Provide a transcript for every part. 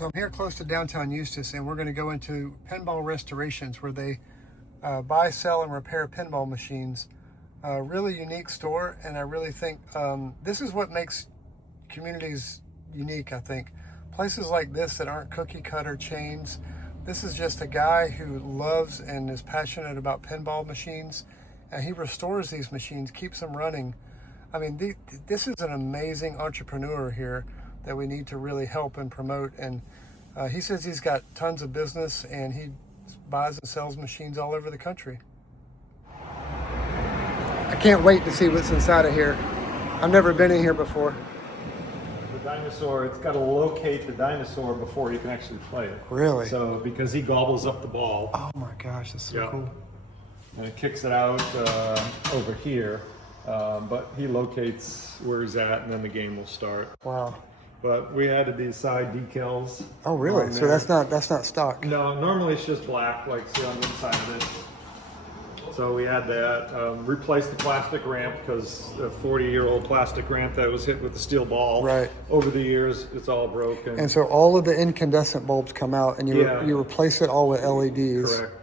So I'm here close to downtown Eustis, and we're going to go into Pinball Restorations, where they buy, sell, and repair pinball machines. A really unique store, and I really think this is what makes communities unique, I think. Places like this that aren't cookie cutter chains. This is just a guy who loves and is passionate about pinball machines, and he restores these machines, keeps them running. I mean, this is an amazing entrepreneur here that we need to really help and promote. And he says he's got tons of business, and he buys and sells machines all over the country. I can't wait to see what's inside of here. I've never been in here before. The dinosaur, it's got to locate the dinosaur before you can actually play it. Really? So, because he gobbles up the ball. Oh my gosh, that's so cool. And it kicks it out over here. But he locates where he's at, and then the game will start. Wow. But we added these side decals. Oh really? So that's not stock? No, normally it's just black, like see on the inside of it. So we had that, replaced the plastic ramp, because a 40-year-old plastic ramp that was hit with a steel ball. Right. Over the years, it's all broken. And so all of the incandescent bulbs come out, and you replace it all with LEDs. Correct.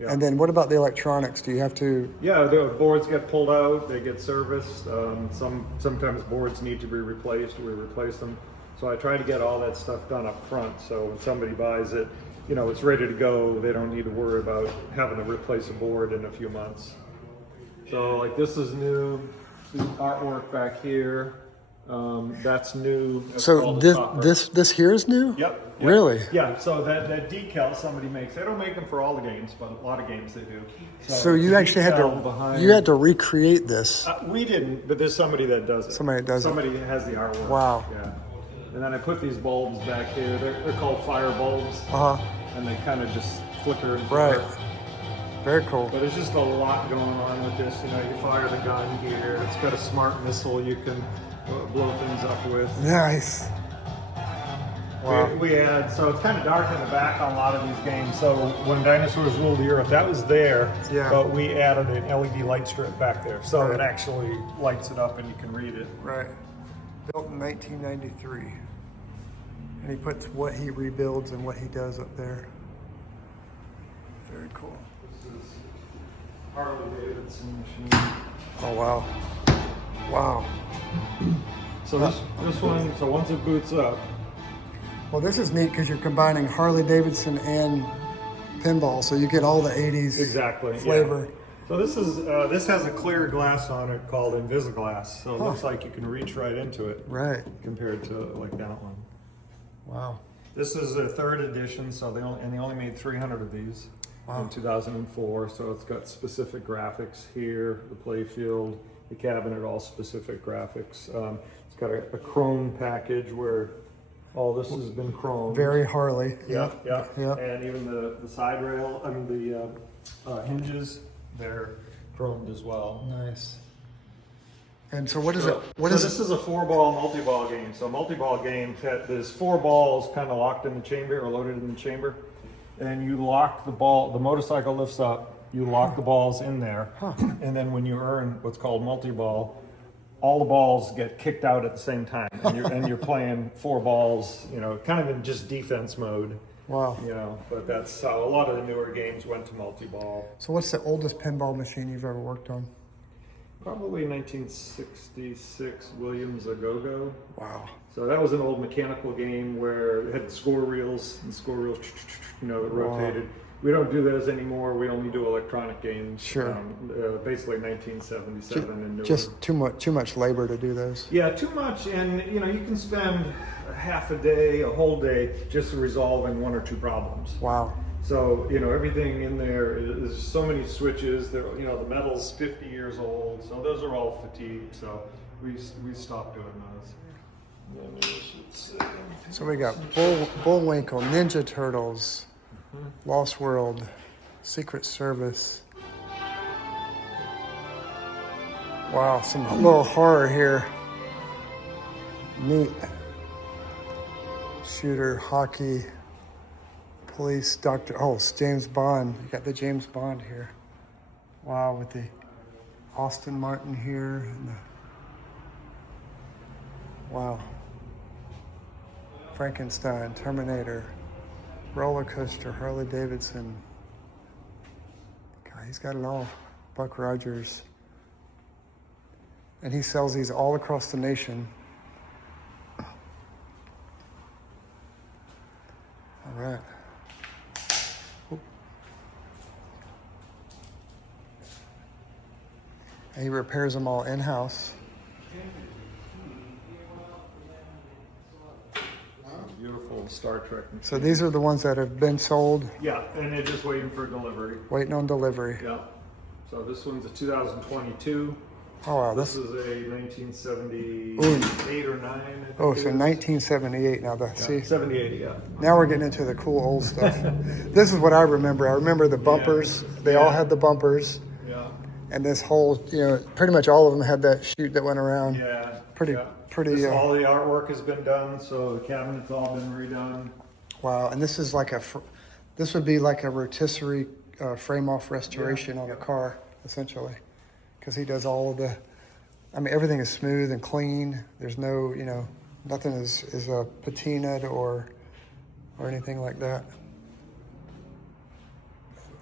Yeah. And then what about the electronics? Do you have to? Yeah, the boards get pulled out, they get serviced. Sometimes boards need to be replaced, we replace them. So I try to get all that stuff done up front, so when somebody buys it, you know, it's ready to go. They don't need to worry about having to replace a board in a few months. So like this is new, the artwork back here, that's new. That's so this here is new? Yep. Really? Yeah, so that decal somebody makes, they don't make them for all the games, but a lot of games they do. So you actually had to recreate this. We didn't, but there's somebody that does it. Somebody does Somebody has the artwork. Wow. Yeah. And then I put these bulbs back here. They're called fire bulbs. And they kind of just flicker and flicker. Right. Very cool. But there's just a lot going on with this. You know, you fire the gun here. It's got a smart missile you can blow things up with. Nice. Wow. We had, so it's kind of dark in the back on a lot of these games. So when dinosaurs ruled the earth, that was there. Yeah. But we added an LED light strip back there, so it actually lights it up and you can read it. Right. Built in 1993. And he puts what he rebuilds and what he does up there. Very cool. This is Harley Davidson machine. Oh wow. Wow. So this one, so once it boots up. Well, this is neat because you're combining Harley Davidson and pinball, so you get all the 80s flavor. Yeah. So this has a clear glass on it called Invisiglass, so it looks like you can reach right into it. Right. Compared to like that one. Wow. This is a 3rd edition, so they only made 300 of these in 2004. So it's got specific graphics here, the play field, the cabinet, all specific graphics. It's got a chrome package where all this has been chromed. Very Harley. Yeah. And even the side rail, I mean the hinges, they're chromed as well. Nice. And so what is This is a 4-ball multi-ball game. So multi-ball game, there's 4 balls kind of locked in the chamber or loaded in the chamber. And you lock the ball, the motorcycle lifts up, you lock the balls in there. And then when you earn what's called multi-ball, all the balls get kicked out at the same time. And you're playing 4 balls, you know, kind of in just defense mode. Wow. You know, but that's how a lot of the newer games went to multi-ball. So what's the oldest pinball machine you've ever worked on? Probably 1966 Williams A-Go-Go. Wow. So that was an old mechanical game where it had score reels, and score reels, you know, that rotated. We don't do those anymore. We only do electronic games. Sure. Basically 1977 and newer. Just too much labor to do those. Yeah, too much, and you know, you can spend half a day, a whole day, just resolving 1 or 2 problems. Wow. So, you know, everything in there is so many switches. There, you know, the metal's 50 years old, so those are all fatigued. So we stopped doing those. So we got Bullwinkle, Ninja Turtles, Lost World, Secret Service. Wow, some little horror here. Neat. Shooter, hockey, police, doctor. Oh, it's James Bond. You got the James Bond here. Wow, with the Aston Martin here. And wow. Frankenstein, Terminator, roller coaster, Harley Davidson. God, he's got it all. Buck Rogers. And he sells these all across the nation. All right. Oop. And he repairs them all in-house. Beautiful Star Trek machine. So these are the ones that have been sold, Yeah, and they're just waiting for delivery. waiting on delivery. Yeah. So this one's a 2022. Oh, wow. This is a 1978 or 9. I think Oh, it so is. 1978 now. See, 78, yeah. now we're getting into the cool old stuff. This is what I remember. I remember the bumpers. They all had the bumpers. Yeah. And this whole, pretty much all of them had that chute that went around. Yeah. Pretty. All the artwork has been done, so the cabinet's all been redone. Wow. And this is like this would be like a rotisserie frame-off restoration on a car, essentially. Because he does all of everything is smooth and clean. There's no, nothing is patinaed or anything like that.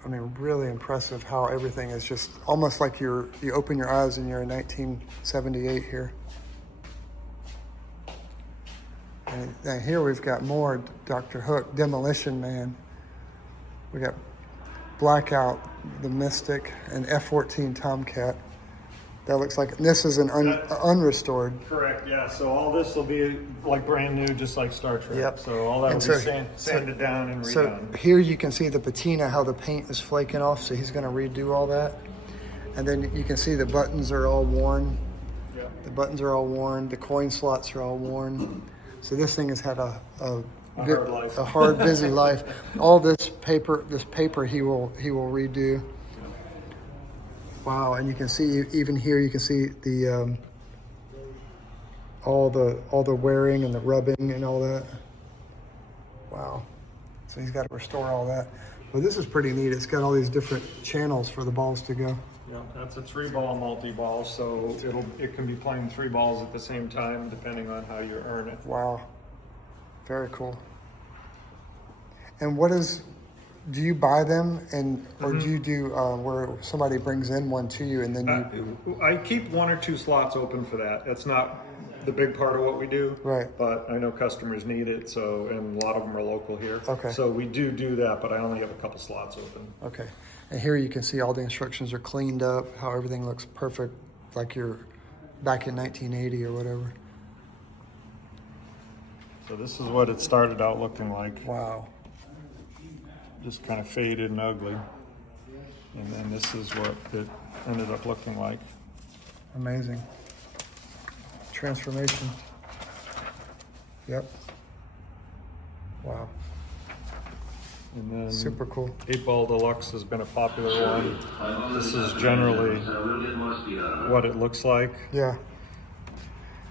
I mean, really impressive how everything is just almost like you open your eyes and you're in 1978 here. And here we've got more Dr. Hook, Demolition Man. We got Blackout, the Mystic, and F-14 Tomcat. That looks like, this is an unrestored. Correct, yeah. So all this will be like brand new, just like Star Trek. Yep. So all that will be sanded down and redone. So here you can see the patina, how the paint is flaking off. So he's going to redo all that. And then you can see the buttons are all worn. Yep. The buttons are all worn. The coin slots are all worn. So this thing has had a hard life. A hard, busy life. All this paper he will redo. Wow, and you can see even here you can see the all the wearing and the rubbing and all that. Wow. So he's got to restore all that. But this is pretty neat. It's got all these different channels for the balls to go. Yeah, that's a 3-ball multi-ball, so it can be playing 3 balls at the same time depending on how you earn it. Wow. Very cool. And do you buy them or do you do where somebody brings in one to you and then you... I keep 1 or 2 slots open for that. That's not the big part of what we do. Right. But I know customers need it, and a lot of them are local here. Okay. So we do that, but I only have a couple slots open. Okay. And here you can see all the instructions are cleaned up, how everything looks perfect, like you're back in 1980 or whatever. So this is what it started out looking like. Wow. Just kind of faded and ugly. And then this is what it ended up looking like. Amazing. Transformation. Yep. Wow. And then Super cool. 8-ball Deluxe has been a popular one. This is generally what it looks like. Yeah.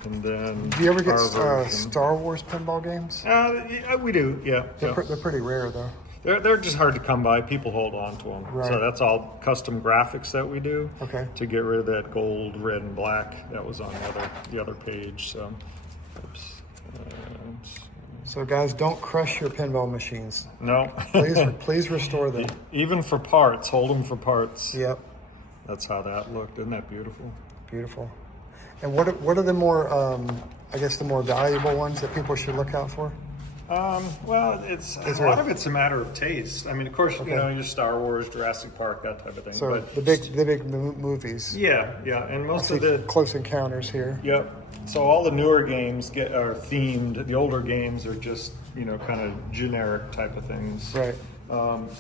And then Do you ever get our version. Star Wars pinball games? Yeah, we do, yeah. They're pretty rare though. They're just hard to come by. People hold on to them. Right. So that's all custom graphics that we do. Okay. To get rid of that gold, red, and black that was on the other page. So, oops. So guys, don't crush your pinball machines. No. Please restore them. Even for parts, hold them for parts. Yep. That's how that looked. Isn't that beautiful? Beautiful. And what are the more, I guess the more valuable ones that people should look out for? Well, a lot of it's a matter of taste. I mean, of course, your Star Wars, Jurassic Park, that type of thing. So but the big movies. Yeah, and most I of see the Close Encounters here. Yep. So all the newer games are themed. The older games are just kind of generic type of things. Right.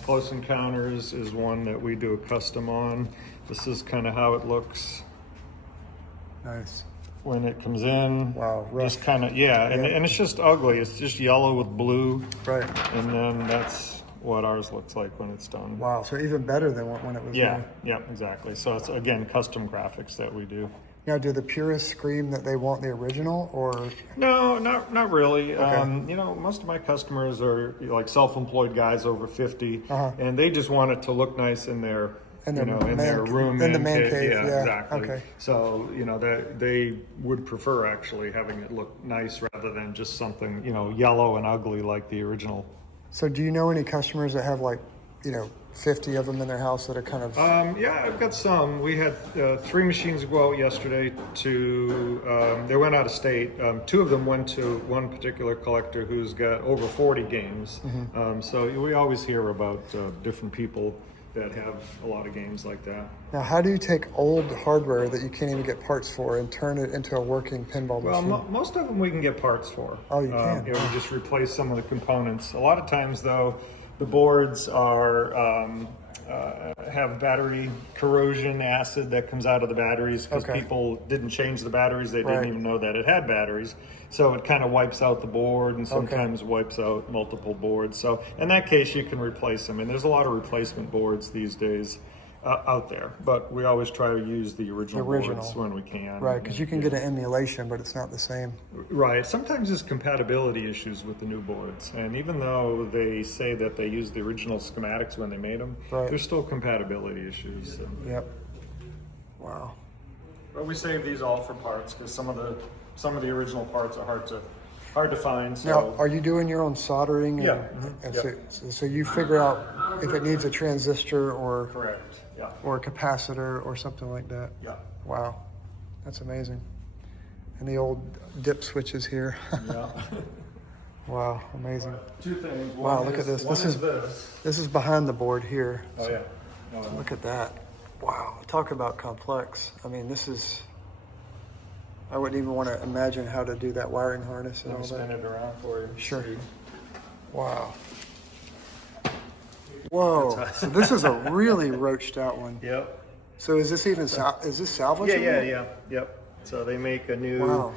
Close Encounters is one that we do a custom on. This is kind of how it looks Nice. when it comes in. Wow, rough. Just kind of, and it's just ugly. It's just yellow with blue. Right. And then that's what ours looks like when it's done. Wow. So even better than when it was Yeah, new. yeah, exactly. So it's, again, custom graphics that we do. Now, do the purists scream that they want the original, or? No, not really. Okay. Most of my customers are like self-employed guys over 50, Uh-huh. and they just want it to look nice in their And in their room, in the man cave. Yeah, exactly. Okay. So that they would prefer actually having it look nice rather than just something yellow and ugly like the original. So do you know any customers that have 50 of them in their house that are kind of? Yeah, I've got some. We had 3 machines go out yesterday they went out of state. 2 of them went to one particular collector who's got over 40 games. So we always hear about different people that have a lot of games like that. Now, how do you take old hardware that you can't even get parts for and turn it into a working pinball machine? Well, most of them we can get parts for. Oh, you can? We just replace some of the components. A lot of times, though, the boards are have battery corrosion acid that comes out of the batteries because people didn't change the batteries. They didn't even know that it had batteries. So it kind of wipes out the board and sometimes wipes out multiple boards. So in that case, you can replace them. And there's a lot of replacement boards these days out there. But we always try to use the original boards when we can. Right, because you can get an emulation, but it's not the same. Right. Sometimes there's compatibility issues with the new boards. And even though they say that they used the original schematics when they made them, there's still compatibility issues. So. Yep. Wow. But we save these all for parts because some of the original parts are hard to find. So. Now, are you doing your own soldering? Yeah. And so you figure out if it needs a transistor or Correct. Yeah. Or a capacitor or something like that. Yeah. Wow, that's amazing. And the old dip switches here. Yeah. Wow, amazing. 2 things. Wow, look at this. This is behind the board here. Oh yeah. Look at that. Wow, talk about complex. I mean, I wouldn't even want to imagine how to do that wiring harness and all that. Spin it around for you. Sure. Wow. Whoa. So this is a really roached out one. Yep. So is this even is this salvageable? Yeah. Yep. So they make a new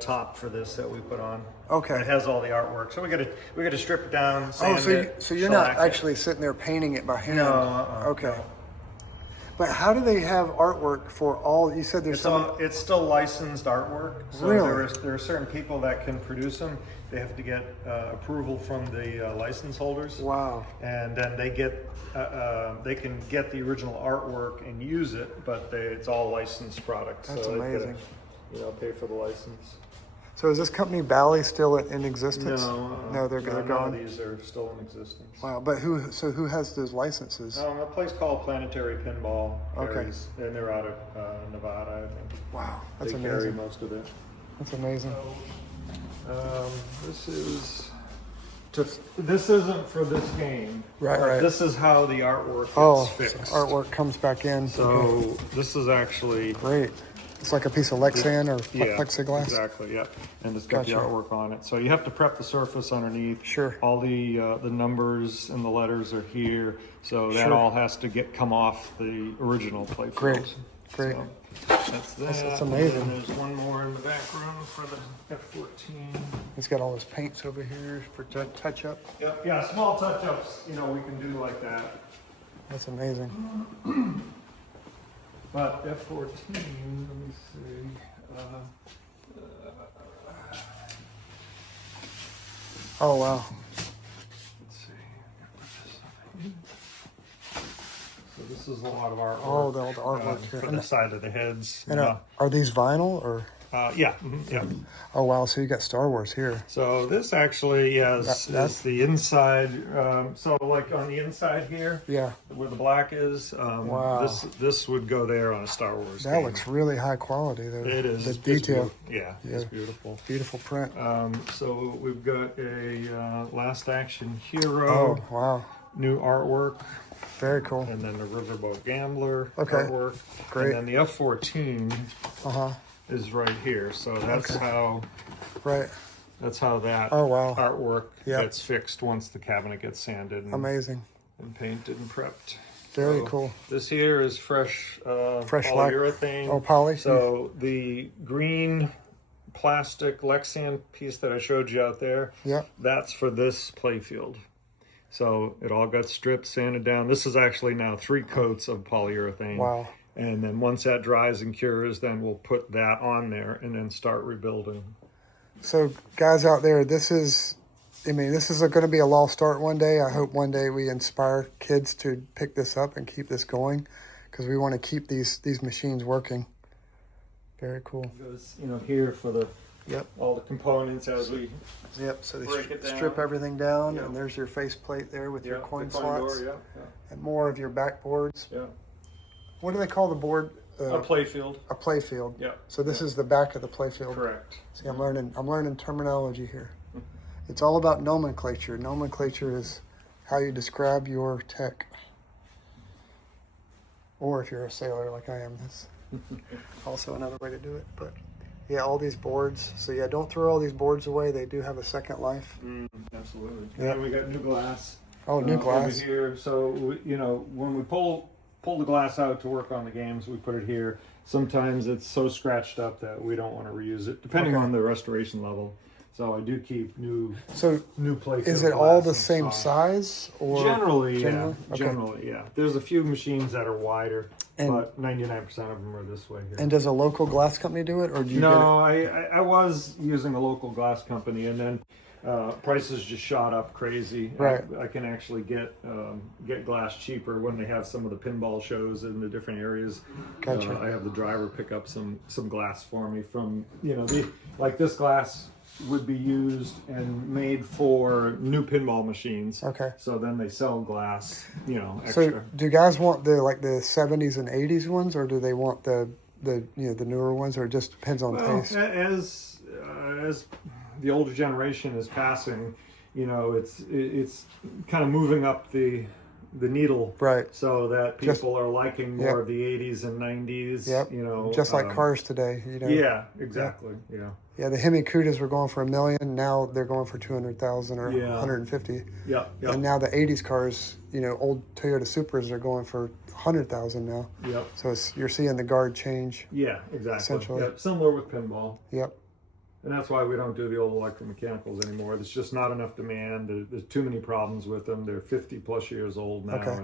top for this that we put on. Okay. It has all the artwork. So we got to strip it down. Sand it, so you're not actually sitting there painting it by hand. No. Okay. No. But how do they have artwork for all? You said there's it's still licensed artwork. So really? there are certain people that can produce them. They have to get approval from the license holders. Wow. And then they can get the original artwork and use it, but it's all licensed product. That's so amazing. They gotta, pay for the license. So is this company Bally still in existence? No, they're none gone. of these are still in existence. Wow, but who has those licenses? A place called Planetary Pinball carries, and they're out of Nevada, I think. Wow, that's amazing. They carry most of it. That's amazing. This isn't for this game. Right. This is how the artwork gets fixed. So artwork comes back in. So this is actually great. It's like a piece of Lexan or plexiglass. Exactly. Yeah, and it's got the artwork on it. So you have to prep the surface underneath. Sure. All the numbers and the letters are here, so that all has to come off the original playfield. Great. So that's that. That's amazing. And there's one more in the back room for the F14. It's got all his paints over here for touch up. Yep. Yeah, small touch ups. We can do like that. That's amazing. But F14, let me see. Oh wow. Let's see. So this is a lot of artwork. Oh, the artwork here. For the side of the heads. And are these vinyl or? Yeah. Oh wow! So you got Star Wars here. So this actually is the inside. So like on the inside here, where the black is. Wow. This would go there on a Star Wars. That looks really high quality though. It is. The detail. It's beautiful. Beautiful print. So we've got a Last Action Hero. Oh wow! New artwork. Very cool. And then the Riverboat Gambler artwork. Great. And then the F14 is right here. So that's how that's how that artwork gets fixed once the cabinet gets sanded and, amazing. And painted and prepped. Very cool. This here is fresh polyurethane. Oh, poly. So the green plastic Lexan piece that I showed you out there, that's for this playfield. So it all got stripped, sanded down. This is actually now 3 coats of polyurethane. Wow. And then once that dries and cures, then we'll put that on there and then start rebuilding. So guys out there, this is I mean, this is going to be a lost art one day. I hope one day we inspire kids to pick this up and keep this going, because we want to keep these machines working. Very cool. It goes, you know, here for the all the components as we So they break it down. strip everything down, Yep. and there's your face plate there with your coin the slots, door, and more of your backboards. yeah. What do they call the board? A play field. A play field. Yeah. So this is the back of the play field. Correct. See, I'm learning terminology here. It's all about nomenclature. Nomenclature is how you describe your tech. Or if you're a sailor like I am, that's also another way to do it. But yeah, all these boards. So yeah, don't throw all these boards away. They do have a second life. Absolutely. Yeah. And we got new glass. Oh, new glass. Over here. So you know, when we pull the glass out to work on the games, we put it here. Sometimes it's so scratched up that we don't want to reuse it, depending on the restoration level. So I do keep new play field. Is it all glass the and same soft. size? Or Generally, Okay. yeah. Generally, yeah. There's a few machines that are wider, And- but 99% of them are this way here. And does a local glass company do it, or do you No, I was using a local glass company, and then prices just shot up crazy. Right. I can actually get glass cheaper when they have some of the pinball shows in the different areas. Gotcha. I have the driver pick up some glass for me from, you know, like this glass would be used and made for new pinball machines. Okay. So then they sell glass, you know, extra. So do guys want the 70s and 80s ones, or do they want the newer ones, or it just depends on taste? As the older generation is passing, you know, it's kind of moving up the needle, Right. So that people are liking more Yep. of the 80s and 90s. Yep. You know, Just like cars today, you know. Yeah, exactly. Yeah. Yeah, the Hemi Cudas were going for $1 million. Now they're going for 200,000 or 150. Yeah. Yeah. And now the 80s cars, you know, old Toyota Supras are going for 100,000 now. Yep. So you're seeing the guard change. Yeah, exactly. Essentially. Yeah, similar with pinball. Yep. And that's why we don't do the old electromechanicals anymore. There's just not enough demand. There's too many problems with them. They're 50 plus years old now. Okay.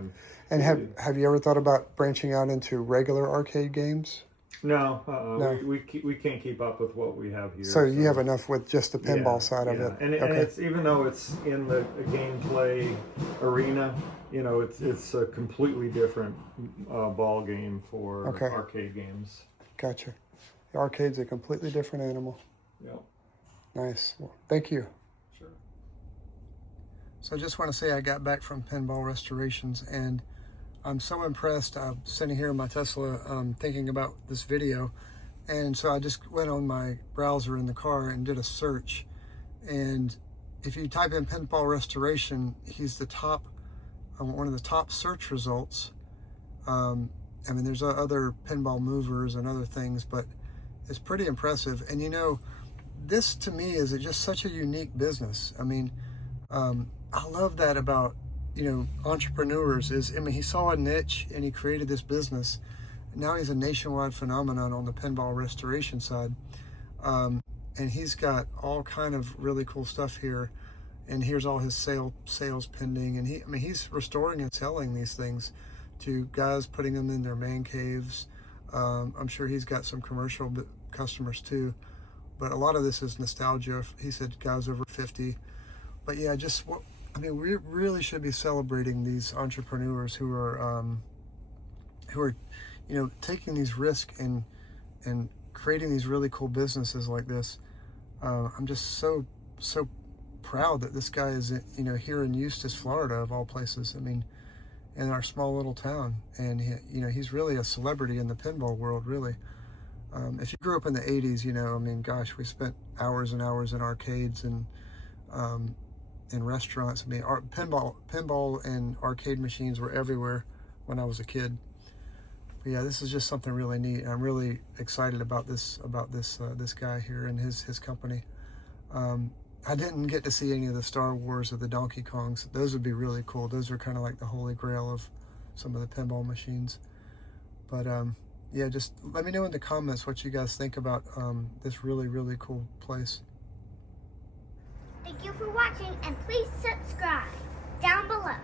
And have you ever thought about branching out into regular arcade games? No, No. We can't keep up with what we have here. So you have enough with just the pinball side of it. And it's, even though it's in the gameplay arena, you know, it's a completely different ball game for arcade games. Gotcha. The arcade's a completely different animal. Yeah. Nice. Well, thank you. Sure. So I just want to say I got back from Pinball Restorations, and I'm so impressed. I'm sitting here in my Tesla thinking about this video, and so I just went on my browser in the car and did a search, and if you type in Pinball Restoration, he's the top, one of the top search results. I mean, there's other pinball movers and other things, but it's pretty impressive. And you know, this to me is just such a unique business. I mean, I love that about, you know, entrepreneurs is, I mean, he saw a niche and he created this business. Now he's a nationwide phenomenon on the pinball restoration side. And he's got all kind of really cool stuff here. And here's all his sales pending. And he's restoring and selling these things to guys, putting them in their man caves. I'm sure he's got some commercial customers too. But a lot of this is nostalgia. He said guys over 50. But yeah, we really should be celebrating these entrepreneurs who are, you know, taking these risks and creating these really cool businesses like this. I'm just so proud that this guy is, you know, here in Eustis, Florida, of all places. I mean, in our small little town, and he's really a celebrity in the pinball world, really. If you grew up in the 80s, you know, I mean, gosh, we spent hours and hours in arcades and in restaurants. I mean, pinball and arcade machines were everywhere when I was a kid. But yeah, this is just something really neat. I'm really excited about this guy here and his company. I didn't get to see any of the Star Wars or the Donkey Kongs. Those would be really cool. Those are kind of like the holy grail of some of the pinball machines. But yeah, just let me know in the comments what you guys think about this really, really cool place. Thank you for watching, and please subscribe down below.